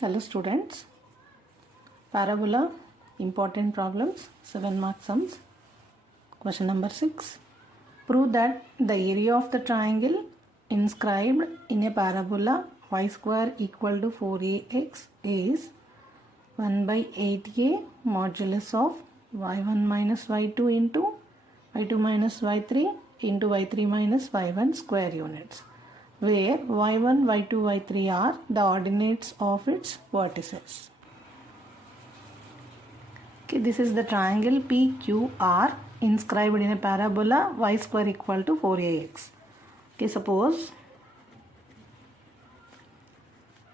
Hello students, parabola important problems 7 mark sums. Question number 6. Prove that the area of the triangle inscribed in a parabola y square equal to 4ax is 1 by 8a modulus of y1 minus y2 into y2 minus y3 into y3 minus y1 square units, where y1, y2, y3 are the ordinates of its vertices. Okay, this is the triangle PQR inscribed in a parabola y square equal to 4ax. Okay, suppose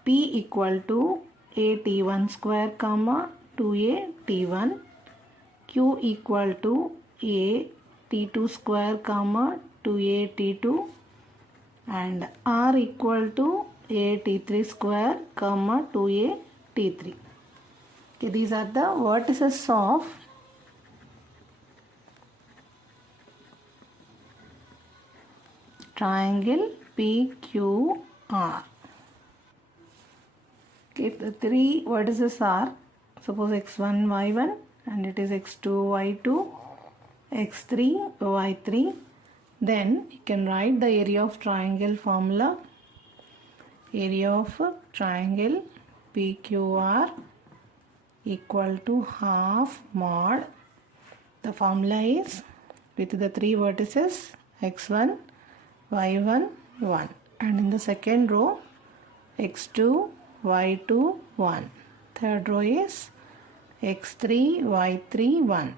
P equal to a t1 square comma 2a t1, Q equal to a t2 square comma 2a t2, and R equal to a t3 square comma 2a t3. Okay, these are the vertices of triangle PQR. Okay, if the three vertices are, suppose x1 y1 and it is x2 y2, x3 y3, then you can write the area of triangle formula. Area of triangle PQR equal to half mod. The formula is with the three vertices x1, y1, 1, and in the second row x2, y2, 1. Third row is x3, y3, 1.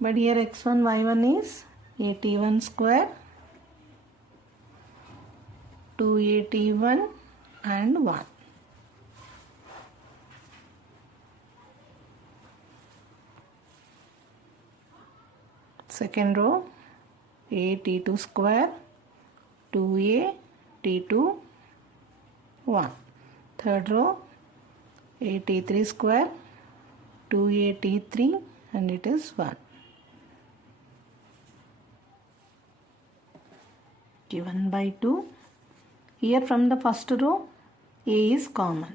But here x1, y1 is a t1 square, 2a t1 and 1. Second row a t2 square, 2a t2, 1. Third row a t3 square, 2a t3, and it is 1. Given by 2. Here from the first row a is common.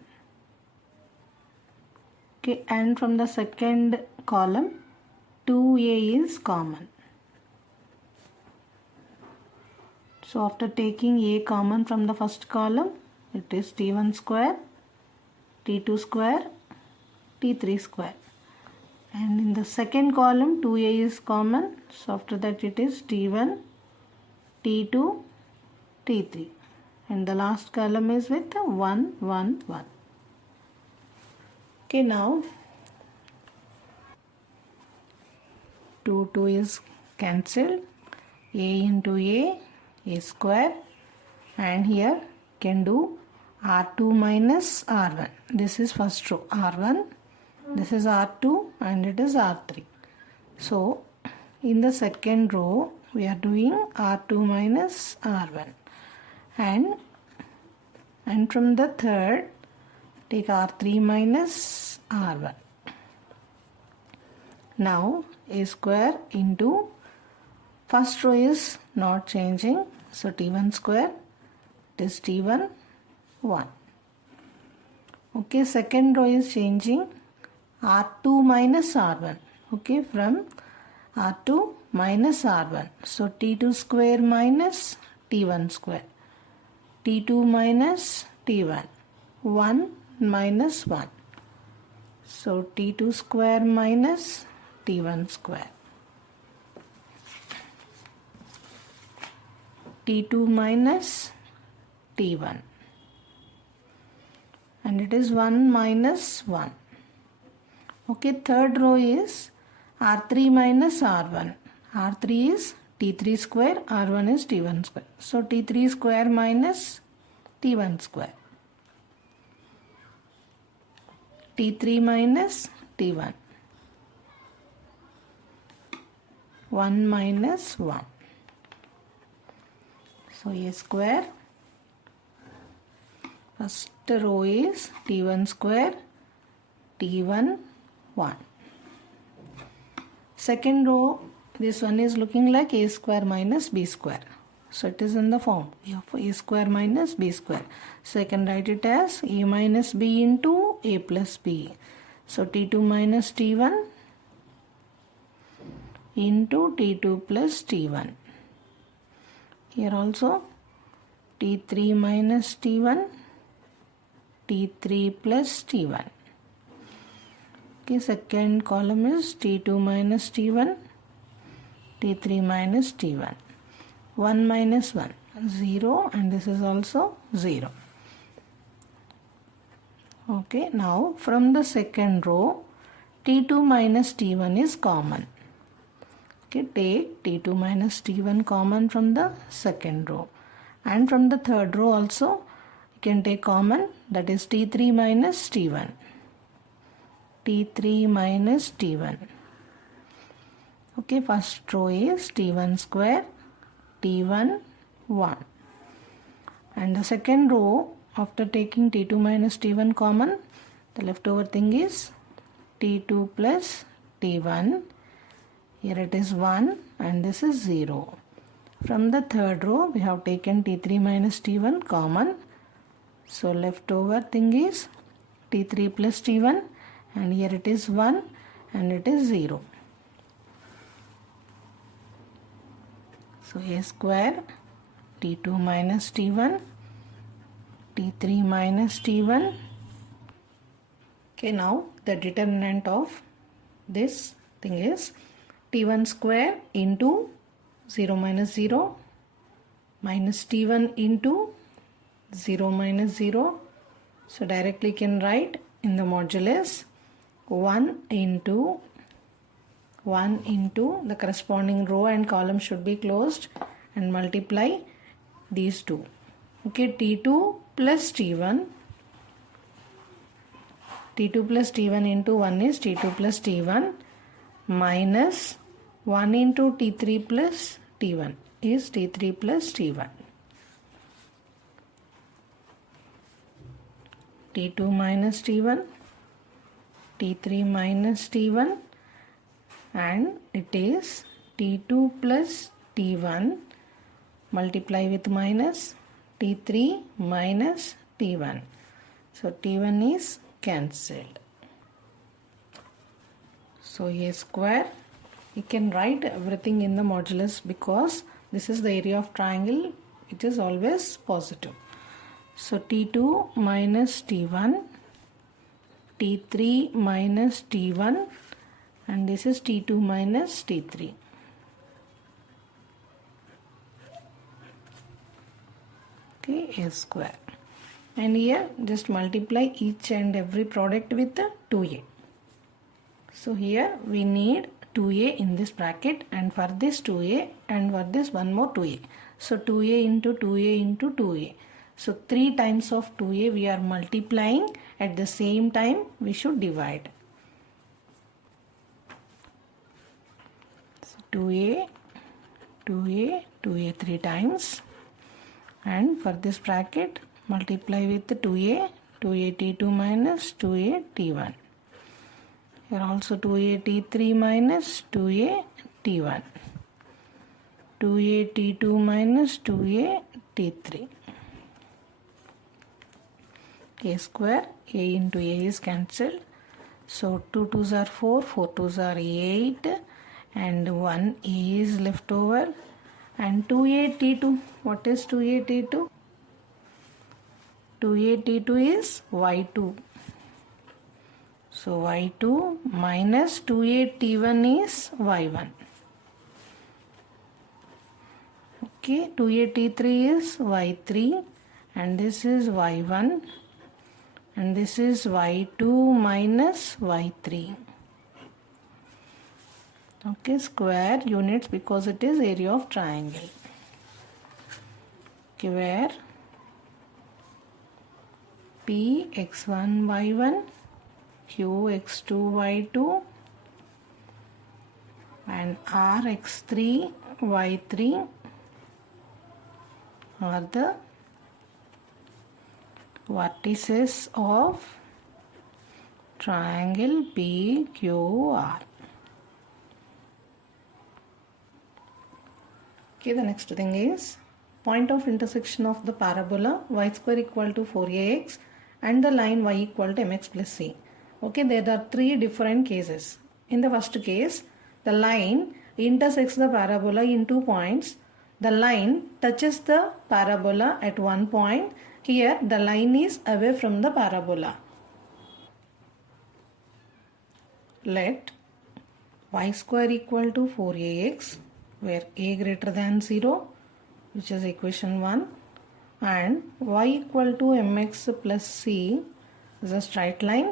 Okay, and from the second column 2a is common. So after taking a common from the first column, it is t1 square, t2 square, t3 square. And in the second column 2a is common. So after that it is t1, t2, t3. And the last column is with 1, 1, 1. Okay, now 2 is cancelled. A into a square, and here can do r2 minus r1. This is first row r1, this is r2, and it is r3. So in the second row we are doing r2 minus r1, and from the third take r3 minus r1. Now a square into first row is not changing, so t1 square, it is t1, 1. Okay, second row is changing, r2 minus r1. Okay, from r2 minus r1, so t2 square minus t1 square, t2 minus t1, 1 minus 1, so t2 square minus t1 square, t2 minus t1, and it is 1 minus 1. Okay, third row is r3 minus r1. r3 is t3 square, r1 is t1 square. So t3 square minus t1 square, t3 minus t1, 1 minus 1. So a square, first row is t1 square, t1, 1. Second row, this one is looking like a square minus b square. So it is in the form of a square minus b square. So I can write it as a minus b into a plus b. So t2 minus t1 into t2 plus t1. Here also t3 minus t1, t3 plus t1. Okay, second column is t2 minus t1, t3 minus t1. 1 minus 1, 0, and this is also 0. Okay, now from the second row, t2 minus t1 is common. Okay, take t2 minus t1 common from the second row. And from the third row also, you can take common, that is t3 minus t1. t3 minus t1. Okay, first row is t1 square, t1, 1. And the second row, after taking t2 minus t1 common, the leftover thing is t2 plus t1. Here it is 1 and this is 0. From the third row, we have taken t3 minus t1 common. So leftover thing is t3 plus t1, and here it is 1 and it is 0. So a square, t2 minus t1, t3 minus t1. Okay, now the determinant of this thing is t1 square into 0 minus 0 minus t1 into 0 minus 0. So directly can write in the modulus 1 into the corresponding row and column should be closed and multiply these two. Okay, t2 plus t1 into 1 is t2 plus t1 minus 1 into t3 plus t1 is t3 plus t1. t2 minus t1, t3 minus t1, and it is t2 plus t1 multiply with minus t3 minus t1. So t1 is cancelled. So a square, you can write everything in the modulus because this is the area of triangle which is always positive. So t2 minus t1, t3 minus t1, and this is t2 minus t3. Okay, a square. And here just multiply each and every product with 2a. So here we need 2a in this bracket, and for this 2a, and for this one more 2a. So 2a into 2a into 2a. So 3 times of 2a we are multiplying, at the same time we should divide. So 2a, 2a, 2a 3 times, and for this bracket multiply with 2a, 2a t2 minus 2a t1. Here also 2a t3 minus 2a t1. 2a t2 minus 2a t3. A square, a into a is cancelled. So 2 2s are 4, 4 2s are 8, and 1 a is left over. And 2a t2, what is 2a t2? 2a t2 is y2. So y2 minus 2a t1 is y1. Okay, 2a t3 is y3, and this is y1, and this is y2 minus y3. Okay, square units because it is area of triangle. Okay, where P x1 y1, Q x2 y2, and R x3 y3 are the vertices of triangle PQR. Okay, the next thing is point of intersection of the parabola y square equal to 4ax and the line y equal to mx plus c. Okay, there are three different cases. In the first case, the line intersects the parabola in 2 points. The line touches the parabola at one point. Here the line is away from the parabola. Let y square equal to 4ax, where a greater than 0, which is equation 1, and y equal to mx plus c is a straight line.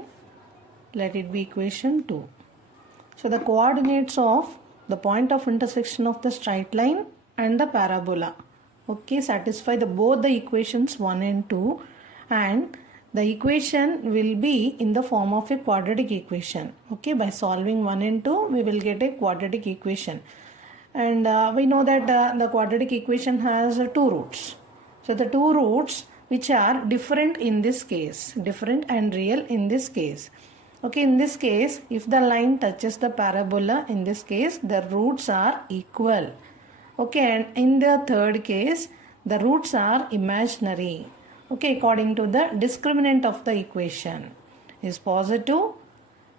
Let it be equation 2. So the coordinates of the point of intersection of the straight line and the parabola, okay, satisfy both the equations 1 and 2, and the equation will be in the form of a quadratic equation. Okay, by solving 1 and 2 we will get a quadratic equation, and we know that the quadratic equation has 2 roots. So the 2 roots which are different in this case, different and real in this case. Okay, in this case, if the line touches the parabola, in this case the roots are equal. Okay, and in the third case the roots are imaginary. Okay, according to the discriminant of the equation is positive,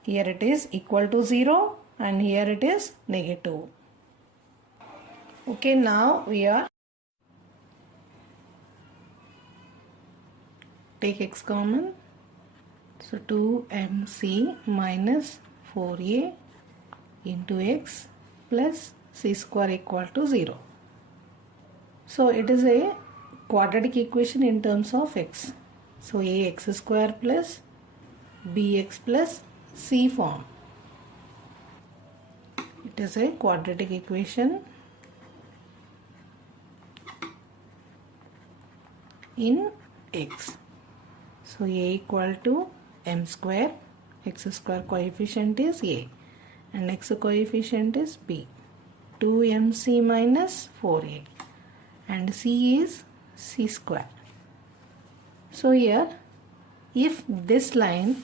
here it is equal to 0, and here it is negative. Okay, now we are take x common. So 2mc minus 4a into x plus c square equal to 0. So it is a quadratic equation in terms of x. So ax square plus bx plus c form. It is a quadratic equation in x. So a equal to m square, x square coefficient is a and x coefficient is b. 2mc minus 4a and c is c square. So here if this line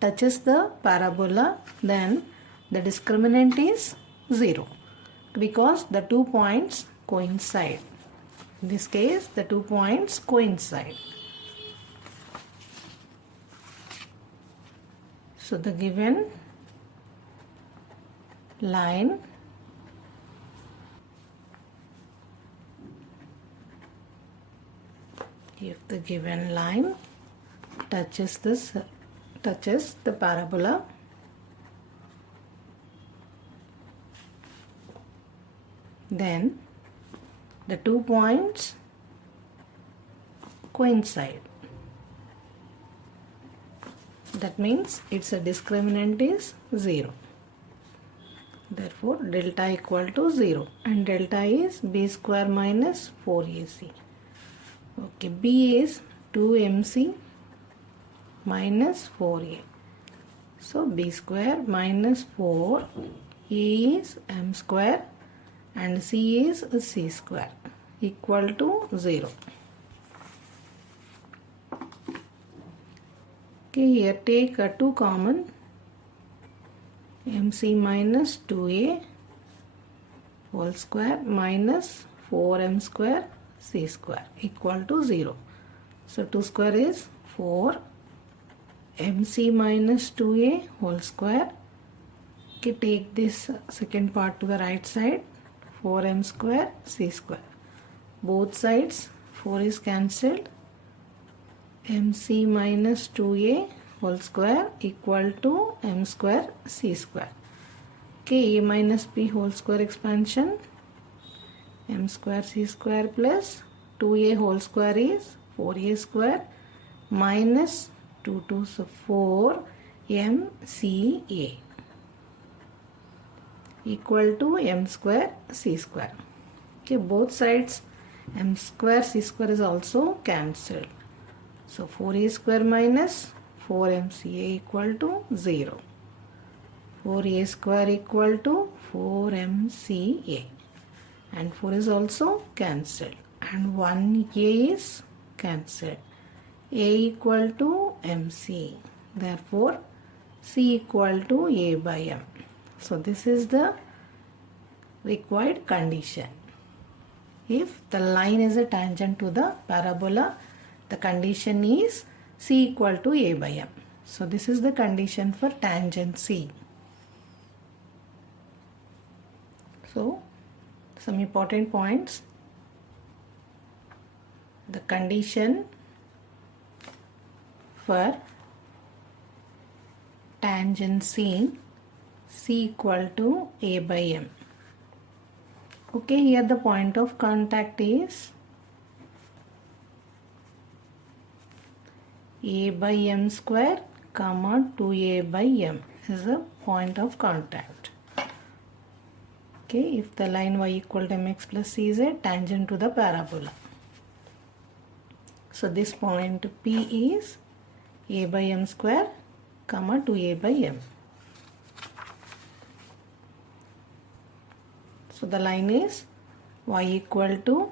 touches the parabola, then the discriminant is 0 because the 2 points coincide. In this case the 2 points coincide. So the given line if the given line touches the parabola, then the 2 points coincide. That means its discriminant is 0. Therefore delta equal to 0, and delta is b square minus 4ac. Okay, b is 2mc minus 4a. So b square minus 4, a is m square and c is c square equal to 0. Okay, here take 2 common, mc minus 2a whole square minus 4m square c square equal to 0. So 2 square is 4, mc minus 2a whole square. Okay, take this second part to the right side, 4m square c square. Both sides 4 is cancelled. mc minus 2a whole square equal to m square c square. Okay, a minus b whole square expansion, m square c square plus 2a whole square is 4a square minus 2 2s of 4 mca equal to m square c square. Okay, both sides m square c square is also cancelled. So 4a square minus 4mca equal to 0. 4a square equal to 4mca, and 4 is also cancelled, and 1a is cancelled. A equal to mc. Therefore c equal to a by m. So this is the required condition. If the line is a tangent to the parabola, the condition is C equal to A by M. So this is the condition for tangent C. So some important points. The condition for tangent C equal to A by M. Okay, here the point of contact is A by M square comma 2A by M is the point of contact. Okay, if the line y equal to mx plus c is a tangent to the parabola. So this point P is A by M square comma 2A by M. So the line is y equal to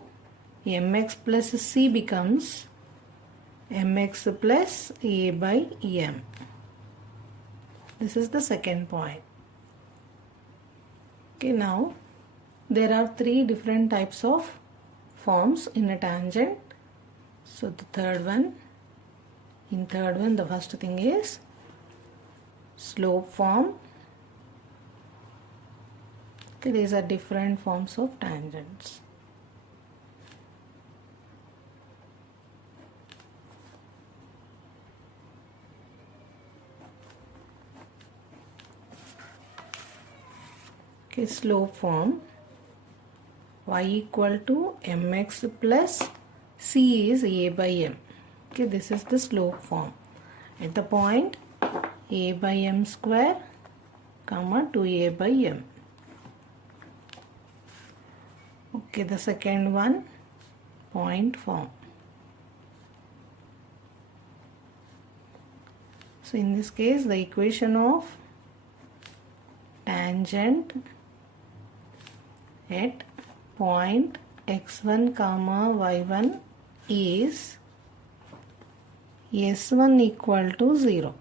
mx plus c becomes mx plus A by M. This is the second point. Okay, now there are three different types of forms in a tangent. So the third one, the first thing is slope form. Okay, these are different forms of tangents. Okay, slope form, y equal to mx plus c is A by M. Okay, this is the slope form. At the point A by M square comma 2A by M. Okay, the second one, point form. So in this case, the equation of tangent at point x1 comma y1 is s1 equal to 0.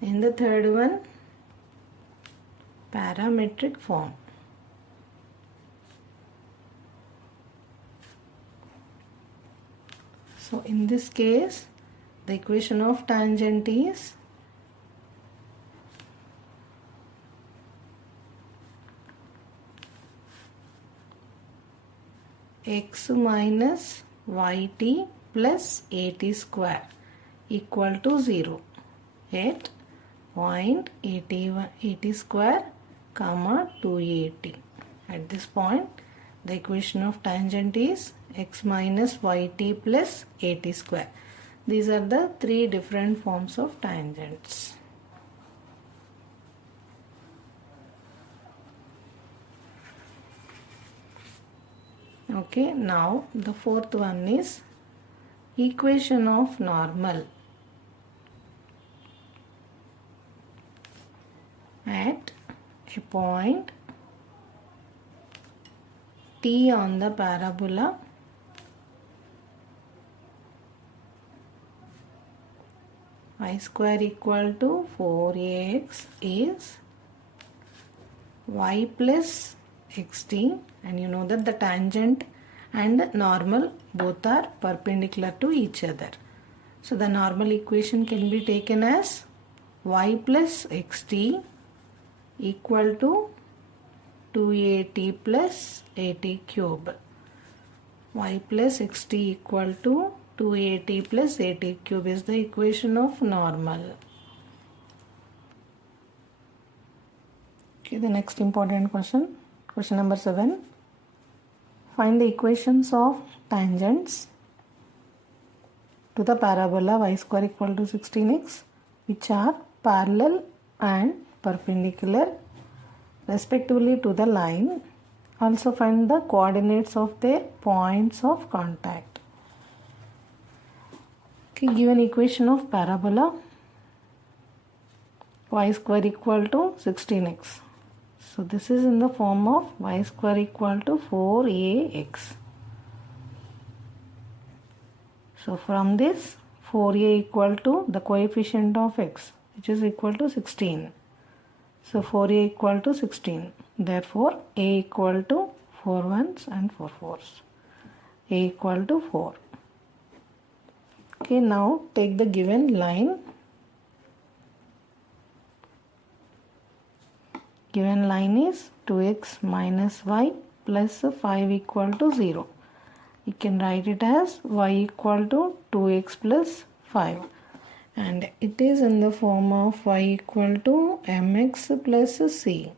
In the third one, parametric form. So in this case, the equation of tangent is x minus yt plus at square equal to 0 at point at square comma 2at. At this point, the equation of tangent is x minus yt plus at square. These are the three different forms of tangents. Okay, now the fourth one is equation of normal at a point T on the parabola y square equal to 4ax is y plus xt, and you know that the tangent and normal both are perpendicular to each other. So the normal equation can be taken as y plus xt equal to 2at plus at cube. Y plus xt equal to 2at plus at cube is the equation of normal. Okay, the next important question. Question number 7. Find the equations of tangents to the parabola y square equal to 16x which are parallel and perpendicular respectively to the line. Also find the coordinates of their points of contact. Okay, given equation of parabola y square equal to 16x. So this is in the form of y square equal to 4ax. So from this 4a equal to the coefficient of x which is equal to 16. So 4a equal to 16. Therefore a equal to 4 ones and 4 fours. A equal to 4. Okay, now take the given line. Given line is 2x minus y plus 5 equal to 0. You can write it as y equal to 2x plus 5. And it is in the form of y equal to mx plus c.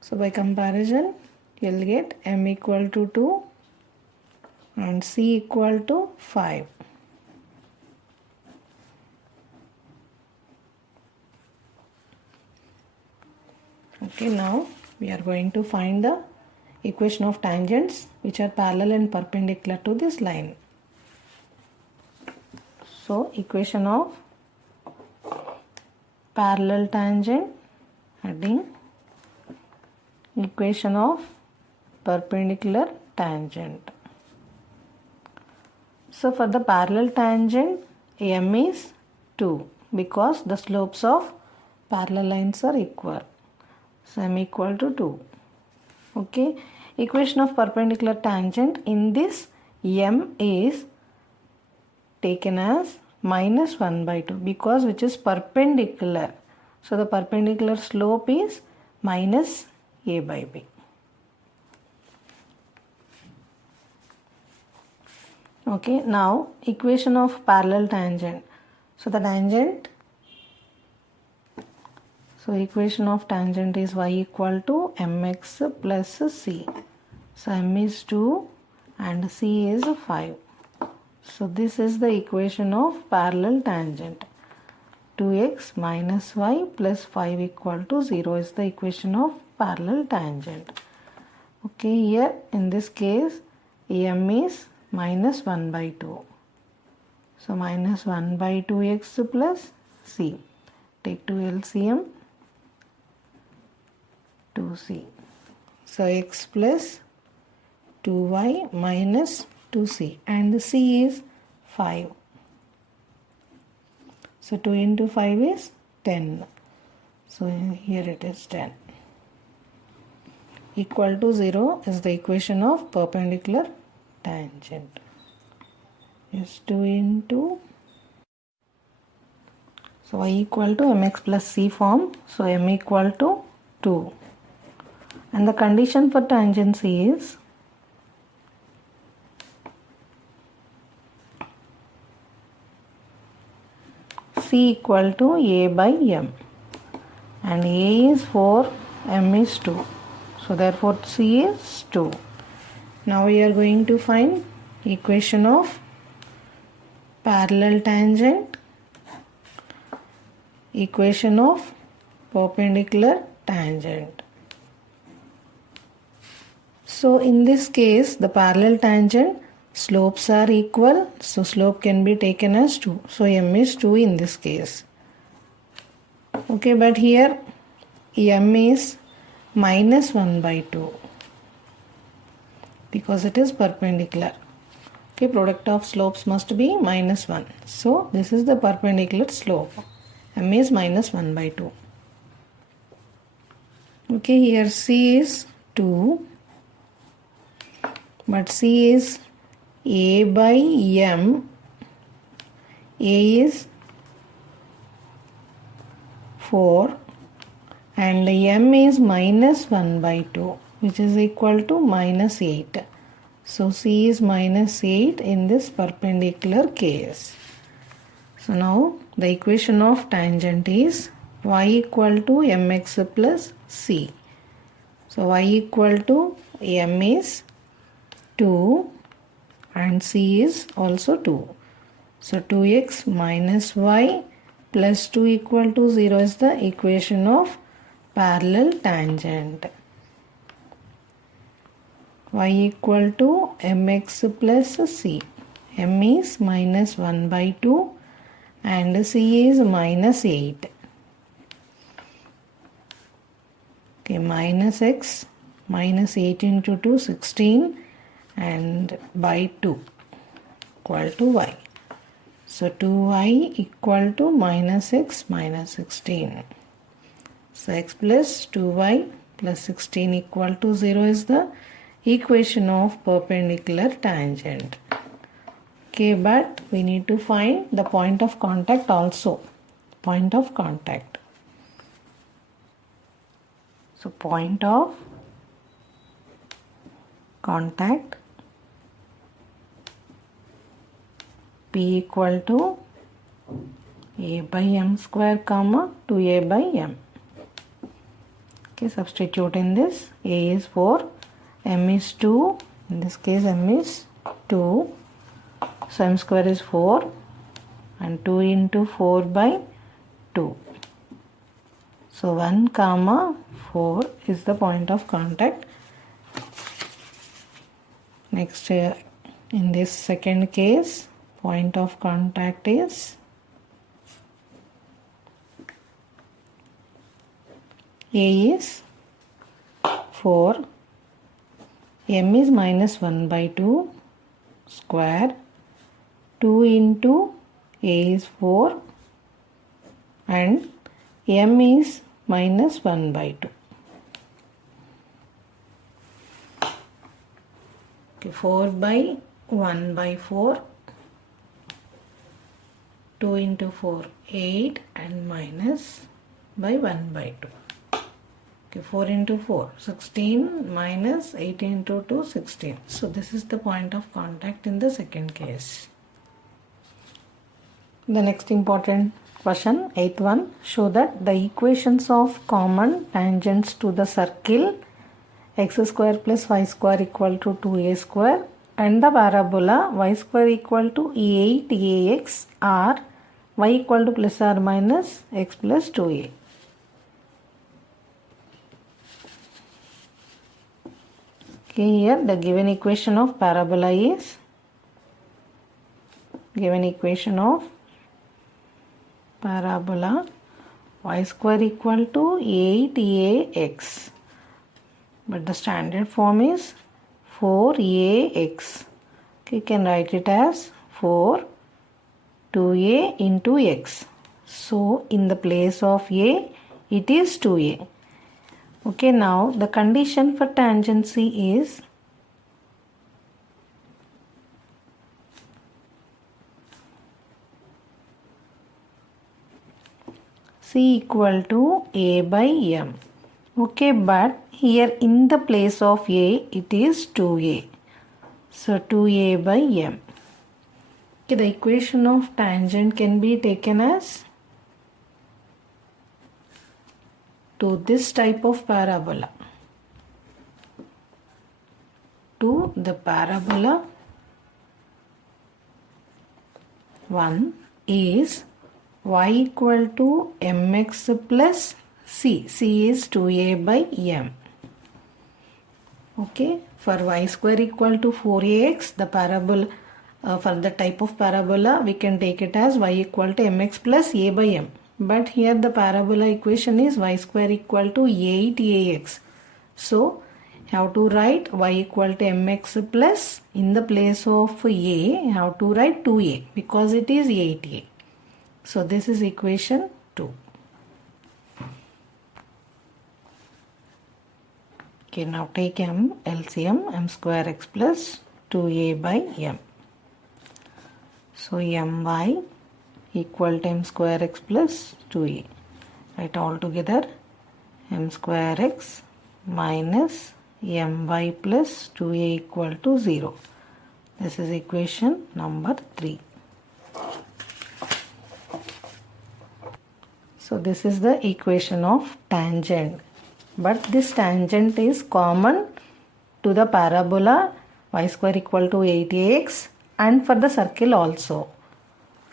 So by comparison, you'll get m equal to 2 and c equal to 5. Okay, now we are going to find the equation of tangents which are parallel and perpendicular to this line. So equation of parallel tangent, heading equation of perpendicular tangent. So for the parallel tangent, m is 2 because the slopes of parallel lines are equal. So m equal to 2. Okay, equation of perpendicular tangent, in this m is taken as minus 1 by 2 because which is perpendicular. So the perpendicular slope is minus a by b. Okay, now equation of parallel tangent. So the tangent, so equation of tangent is y equal to mx plus c. So m is 2 and c is 5. So this is the equation of parallel tangent. 2x minus y plus 5 equal to 0 is the equation of parallel tangent. Okay, here in this case m is minus 1 by 2. So minus 1 by 2x plus c. Take 2 LCM, 2c. So x plus 2y minus 2c and c is 5. So 2 into 5 is 10. So here it is 10. Equal to 0 is the equation of perpendicular tangent. Is 2 into, so y equal to mx plus c form. So m equal to 2. And the condition for tangency is c equal to a by m. And a is 4, m is 2. So therefore c is 2. Now we are going to find equation of parallel tangent, equation of perpendicular tangent. So in this case the parallel tangent slopes are equal, so slope can be taken as 2. So m is 2 in this case. Okay, but here m is minus 1 by 2 because it is perpendicular. Okay, product of slopes must be minus 1. So this is the perpendicular slope. M is minus 1 by 2. Okay, here c is 2, but c is a by m. A is 4 and m is minus 1 by 2, which is equal to minus 8. So c is minus 8 in this perpendicular case. So now the equation of tangent is y equal to mx plus c. So y equal to m is 2 and c is also 2. So 2x minus y plus 2 equal to 0 is the equation of parallel tangent. Y equal to mx plus c. M is minus 1 by 2 and c is minus 8. Okay, minus x, minus 8 into 2, 16 and by 2 equal to y. So 2y equal to minus x minus 16. So x plus 2y plus 16 equal to 0 is the equation of perpendicular tangent. Okay, but we need to find the point of contact also. Point of contact. So point of contact P equal to a by m square comma 2a by m. Okay, substitute in this. A is 4, m is 2, in this case m is 2, so m square is 4 and 2 into 4 by 2. So 1 comma 4 is the point of contact. Next, in this second case, point of contact is A is 4, m is minus 1 by 2 square, 2 into A is 4 and m is minus 1 by 2. Okay, 4 by 1 by 4, 2 into 4, 8 and minus by 1 by 2. Okay, 4 into 4, 16 minus 8 into 2, 16. So this is the point of contact in the second case. The next important question, 8th one, show that the equations of common tangents to the circle x square plus y square equal to 2a square and the parabola y square equal to 8ax are y equal to plus or minus x plus 2a. Okay, here the given equation of parabola is parabola y square equal to 8ax, but the standard form is 4ax. Okay, you can write it as 4 2a into x. So in the place of a it is 2a. Okay, now the condition for tangency is C equal to a by m. Okay, but here in the place of a it is 2a. So 2a by m. Okay, the equation of tangent can be taken as to this type of parabola, to the parabola 1 is y equal to mx plus c. C is 2a by m. Okay, for y square equal to 4ax, the parabola for the type of parabola we can take it as y equal to mx plus a by m. But here the parabola equation is y square equal to 8ax. So have to write y equal to mx plus, in the place of a have to write 2a because it is 8a. So this is equation 2. Okay, now take m LCM, m square x plus 2a by m. So my equal to m square x plus 2a. Write all together m square x minus my plus 2a equal to 0. This is equation number 3. So this is the equation of tangent. But this tangent is common to the parabola y square equal to 8ax and for the circle also.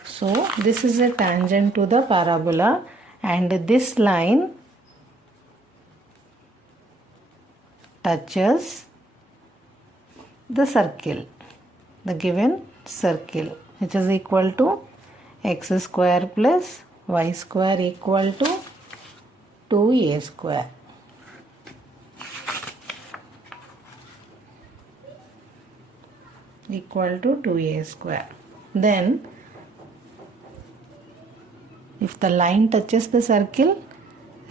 So this is a tangent to the parabola and this line touches the circle, the given circle, which is equal to x square plus y square equal to 2a square. Equal to 2a square. Then if the line touches the circle,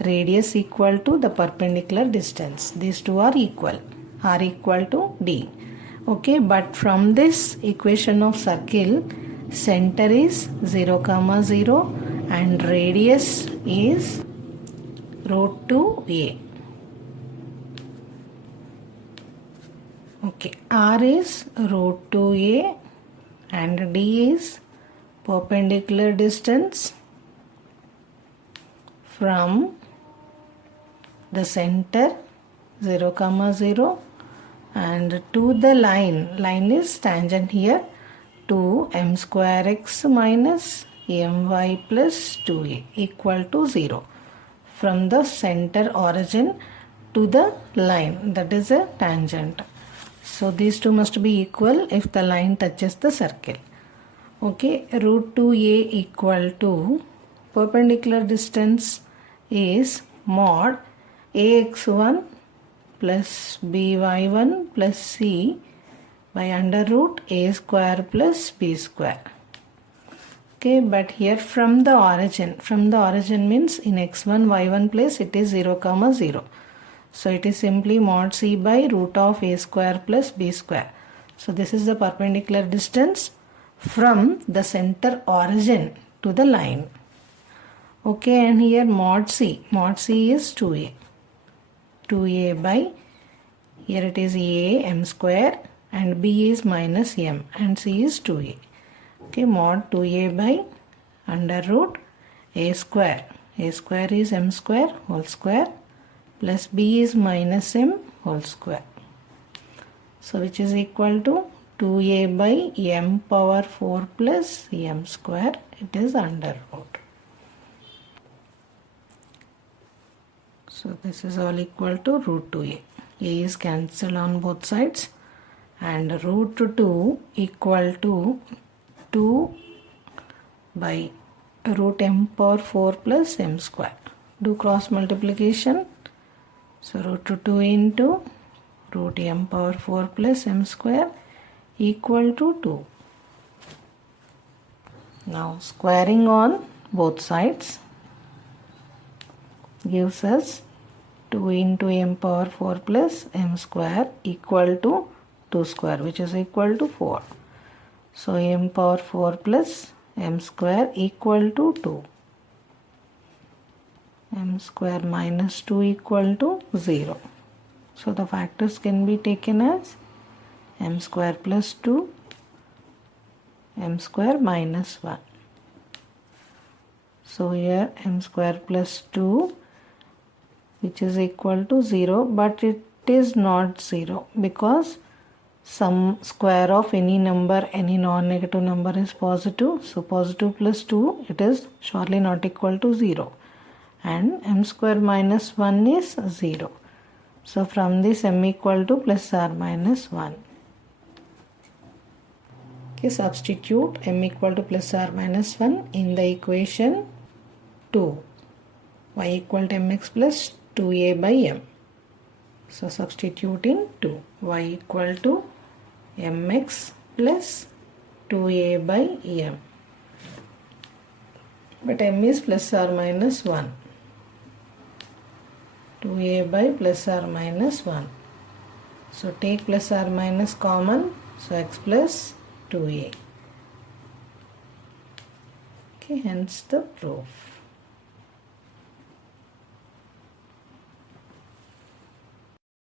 radius equal to the perpendicular distance. These two are equal to D. Okay, but from this equation of circle, center is 0, 0 and radius is root 2a. Okay, R is root 2a and D is perpendicular distance from the center 0, 0 and to the line is tangent here to m square x minus my plus 2a equal to 0 from the center origin to the line, that is a tangent. So these two must be equal if the line touches the circle. Okay, root 2a equal to perpendicular distance is mod ax1 plus by1 plus c by under root a square plus b square. Okay, but here from the origin means in x1 y1 place it is 0, 0. So it is simply mod c by root of a square plus b square. So this is the perpendicular distance from the center origin to the line. Okay, and here mod c is 2a by, here it is a m square and b is minus m and c is 2a. Okay, mod 2a by under root a square is m square whole square plus b is minus m whole square. So which is equal to 2a by m power 4 plus m square, it is under root. So this is all equal to root 2a. A is cancelled on both sides and root 2 equal to 2 by root m power 4 plus m square. Do cross multiplication. So root 2 into root m power 4 plus m square equal to 2. Now squaring on both sides gives us 2 into m power 4 plus m square equal to 2 square, which is equal to 4. So m power 4 plus m square equal to 2. M square minus 2 equal to 0. So the factors can be taken as m square plus 2, m square minus 1. So here m square plus 2, which is equal to 0, but it is not 0 because some square of any number, any non-negative number is positive. So positive plus 2, it is surely not equal to 0. And m square minus 1 is 0. So from this m equal to plus or minus 1. Okay, substitute m equal to plus or minus 1 in the equation 2. Y equal to mx plus 2a by m. So substituting 2. Y equal to mx plus 2a by m. But m is plus or minus 1. 2a by plus or minus 1. So take plus or minus common. So x plus 2a. Okay, hence the proof.